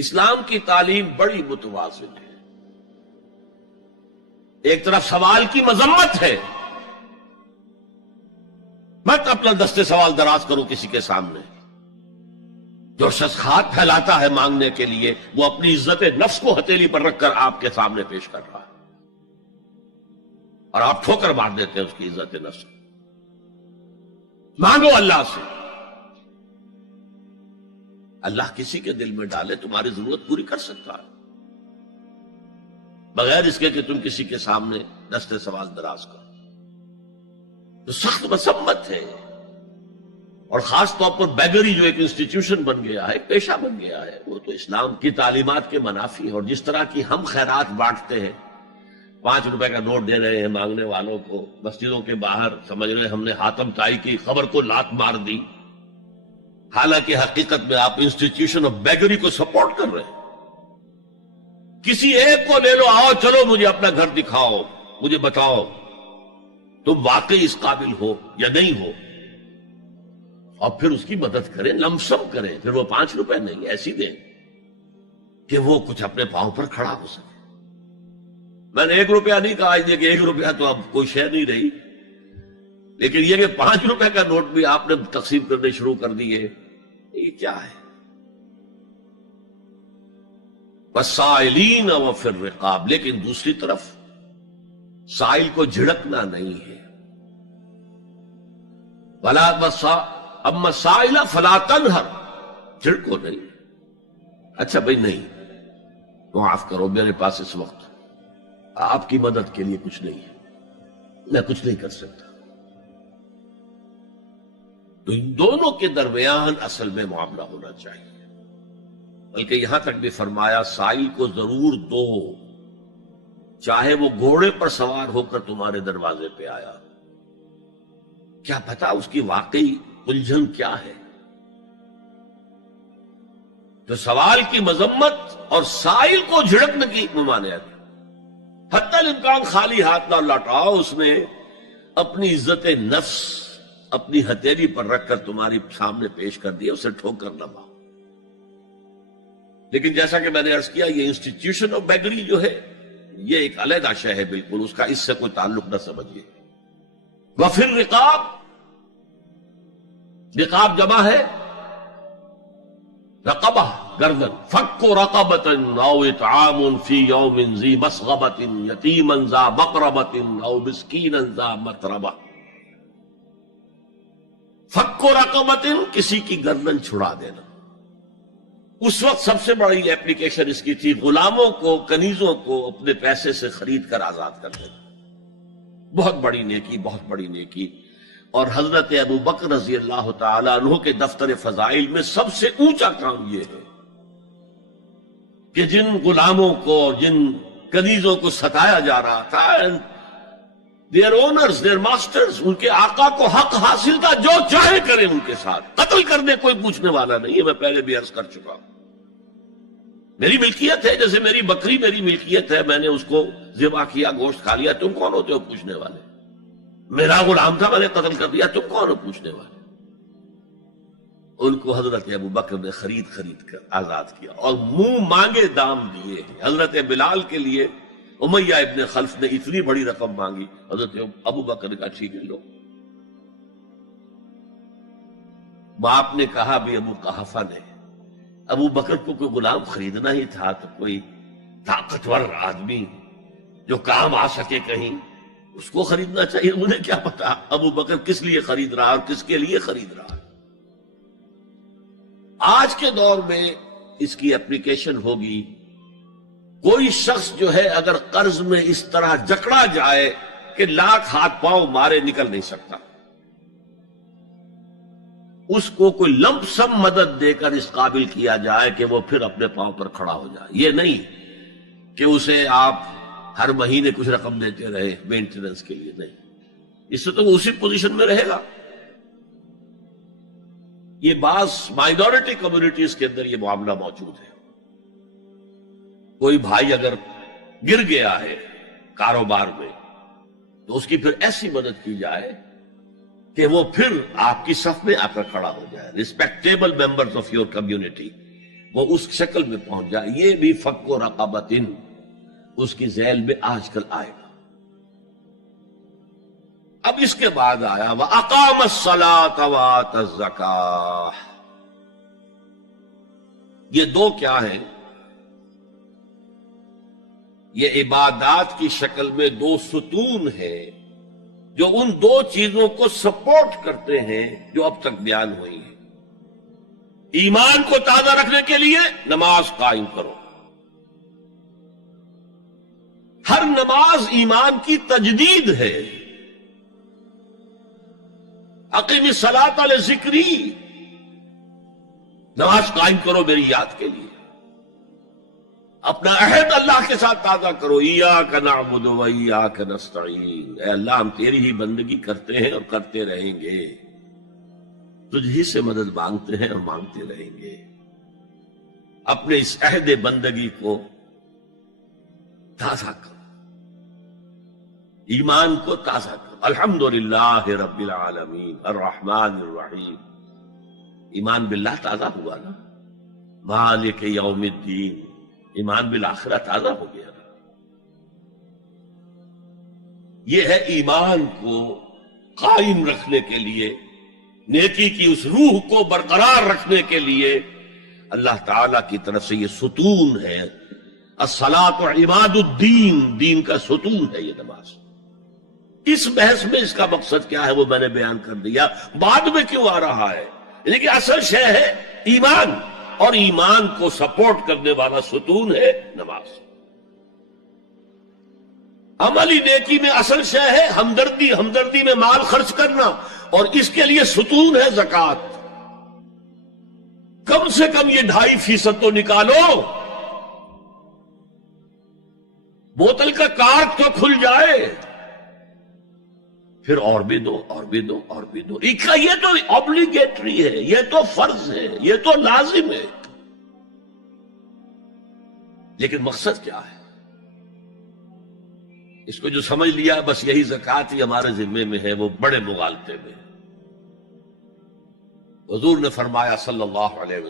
اسلام کی تعلیم بڑی متوازن ہے. ایک طرف سوال کی مذمت ہے، مت اپنا دستے سوال دراز کرو کسی کے سامنے. جو شخص ہاتھ پھیلاتا ہے مانگنے کے لیے وہ اپنی عزت نفس کو ہتھیلی پر رکھ کر آپ کے سامنے پیش کر رہا ہے، اور آپ ٹھوکر مار دیتے ہیں اس کی عزت نفس. مانگو اللہ سے، اللہ کسی کے دل میں ڈالے تمہاری ضرورت پوری کر سکتا ہے، بغیر اس کے کہ تم کسی کے سامنے دستے سوال دراز کرو. تو سخت مذمت ہے، اور خاص طور پر بیگری جو ایک انسٹیٹیوشن بن گیا ہے، ایک پیشہ بن گیا ہے، وہ تو اسلام کی تعلیمات کے منافی ہے. اور جس طرح کی ہم خیرات بانٹتے ہیں، 5 روپے کا نوٹ دے رہے ہیں مانگنے والوں کو، مسجدوں کے باہر سمجھ رہے ہیں ہم نے حاتم طائی کی خبر کو لات مار دی، حالانکہ حقیقت میں آپ انسٹیٹیوشن آف بیگری کو سپورٹ کر رہے ہیں. کسی ایک کو لے لو، آؤ چلو مجھے اپنا گھر دکھاؤ، مجھے بتاؤ تم واقعی اس قابل ہو یا نہیں ہو، اور پھر اس کی مدد کریں، لمسم کریں. پھر وہ 5 روپے نہیں ایسی دیں کہ وہ کچھ اپنے پاؤں پر کھڑا ہو سکے. میں نے 1 روپیہ نہیں کہا کہ 1 روپیہ تو اب کوئی شے نہیں رہی، لیکن یہ کہ 5 روپے کا نوٹ بھی آپ نے تقسیم کرنے شروع کر دیے، یہ کیا ہے؟ وَالسَّائِلِينَ وَفِي الرِّقَابِ. لیکن دوسری طرف سائل کو جھڑکنا نہیں ہے. اما السائل فلا تنہر، جھڑکو نہیں. اچھا بھائی نہیں، معاف کرو، میرے پاس اس وقت آپ کی مدد کے لیے کچھ نہیں ہے، میں کچھ نہیں کر سکتا. تو ان دونوں کے درمیان اصل میں معاملہ ہونا چاہیے. بلکہ یہاں تک بھی فرمایا سائل کو ضرور دو، چاہے وہ گھوڑے پر سوار ہو کر تمہارے دروازے پہ آیا. کیا پتا اس کی واقعی الجھن کیا ہے. تو سوال کی مذمت اور سائل کو جھڑکنے کی ممانعت. حتی الامکان خالی ہاتھ نہ لوٹاؤ، اس نے اپنی عزت نفس اپنی ہتھیلی پر رکھ کر تمہاری سامنے پیش کر دیا، اسے ٹھوکر نہ مارو. لیکن جیسا کہ میں نے عرض کیا، یہ انسٹیٹیوشن آف بیگری جو ہے یہ ایک علیحدہ شے ہے، بالکل اس کا اس سے کوئی تعلق نہ سمجھیے. وفی الرقاب، رقاب جمع ہے رقبہ، گردن. فک رقبۃ او اطعام فی یوم ذی مسغبۃ یتیما ذا مقربۃ او مسکینا ذا متربہ. فک رقبۃ، کسی کی گردن چھڑا دینا. اس وقت سب سے بڑی ایپلیکیشن اس کی تھی غلاموں کو، کنیزوں کو اپنے پیسے سے خرید کر آزاد کر دینا. بہت بڑی نیکی، بہت بڑی نیکی. اور حضرت ابو بکر رضی اللہ تعالیٰ عنہ کے دفتر فضائل میں سب سے اونچا کام یہ ہے کہ جن غلاموں کو اور جن کنیزوں کو ستایا جا رہا تھا، دیئر اونرز، دیئر ماسٹرز، ان کے آقا کو حق حاصل تھا، جو چاہے کریں ان کے ساتھ. قتل کرنے کوئی پوچھنے والا نہیں ہے. میں پہلے بھی عرض کر چکا ہوں، میری ملکیت ہے، جیسے میری بکری میری ملکیت ہے، میں نے اس کو ذبح کیا، گوشت کھا لیا، تم کون ہوتے ہو پوچھنے والے؟ میرا غلام تھا، میں نے قتل کر دیا، تم کون ہو پوچھنے والے؟ ان کو حضرت ابو بکر نے خرید کر آزاد کیا اور منہ مانگے دام دیے. حضرت بلال کے لیے امیہ ابن خلف نے اتنی بڑی رقم مانگی، حضرت ابو بکر نے کہا ٹھیک ہے لو. باپ نے کہا بھی ابو قحافہ نے، ابو بکر کو کوئی غلام خریدنا ہی تھا تو کوئی طاقتور آدمی جو کام آ سکے کہیں، اس کو خریدنا چاہیے. انہیں کیا پتا ابو بکر کس لیے خرید رہا اور کس کے لیے خرید رہا. آج کے دور میں اس کی اپلیکیشن ہوگی. کوئی شخص جو ہے اگر قرض میں اس طرح جکڑا جائے کہ لاکھ ہاتھ پاؤں مارے نکل نہیں سکتا، اس کو کوئی لمپ سم مدد دے کر اس قابل کیا جائے کہ وہ پھر اپنے پاؤں پر کھڑا ہو جائے. یہ نہیں کہ اسے آپ ہر مہینے کچھ رقم دیتے رہے مینٹیننس کے لیے، نہیں. اس سے تو وہ اسی پوزیشن میں رہے گا. یہ بعض مائنورٹی کمیونٹیز کے اندر یہ معاملہ موجود ہے. کوئی بھائی اگر گر گیا ہے کاروبار میں تو اس کی پھر ایسی مدد کی جائے کہ وہ پھر آپ کی صف میں آ کر کھڑا ہو جائے. Respectable members of your community وہ اس شکل میں پہنچ جائے. یہ بھی فک و رقبتن اس کی ذیل میں آج کل آئے گا. اب اس کے بعد آیا وَأَقَامَ الصَّلَاةَ وَآتَى الزَّكَاةَ. یہ دو کیا ہیں؟ یہ عبادات کی شکل میں دو ستون ہیں جو ان دو چیزوں کو سپورٹ کرتے ہیں جو اب تک بیان ہوئی ہیں. ایمان کو تازہ رکھنے کے لیے نماز قائم کرو. ہر نماز ایمان کی تجدید ہے. اقیم الصلاۃ لذکری، نماز قائم کرو میری یاد کے لیے. اپنا عہد اللہ کے ساتھ تازہ کرو. ایاک نعبد و ایاک نستعین، اے اللہ ہم تیری ہی بندگی کرتے ہیں اور کرتے رہیں گے، تجھ ہی سے مدد مانگتے ہیں اور مانگتے رہیں گے. اپنے اس عہد بندگی کو تازہ کرو، ایمان کو تازہ کرو. الحمدللہ رب العالمین الرحمن الرحیم. ایمان باللہ تازہ ہوا نا. مالک یوم الدین، ایمان بالآخرہ تازہ ہو گیا نا. یہ ہے ایمان کو قائم رکھنے کے لیے، نیکی کی اس روح کو برقرار رکھنے کے لیے اللہ تعالیٰ کی طرف سے یہ ستون ہے. الصلاۃ عماد الدین، دین کا ستون ہے یہ نماز. اس بحث میں اس کا مقصد کیا ہے وہ میں نے بیان کر دیا. بعد میں کیوں آ رہا ہے؟ یعنی کہ اصل شے ہے ایمان، اور ایمان کو سپورٹ کرنے والا ستون ہے نماز. عملی نیکی میں اصل شے ہے ہمدردی، ہمدردی میں مال خرچ کرنا، اور اس کے لیے ستون ہے زکوٰۃ. کم سے کم یہ 2.5% تو نکالو. بوتل کا کارک تو کھل جائے، پھر اور بھی دو، اور بھی دو، اور بھی دو. یہ تو obligatory ہے، یہ تو فرض ہے، یہ تو لازم ہے. لیکن مقصد کیا ہے؟ اس کو جو سمجھ لیا بس یہی زکوٰۃ ہی ہمارے ذمے میں ہے، وہ بڑے مغالطے میں. حضور نے فرمایا صلی اللہ علیہ وسلم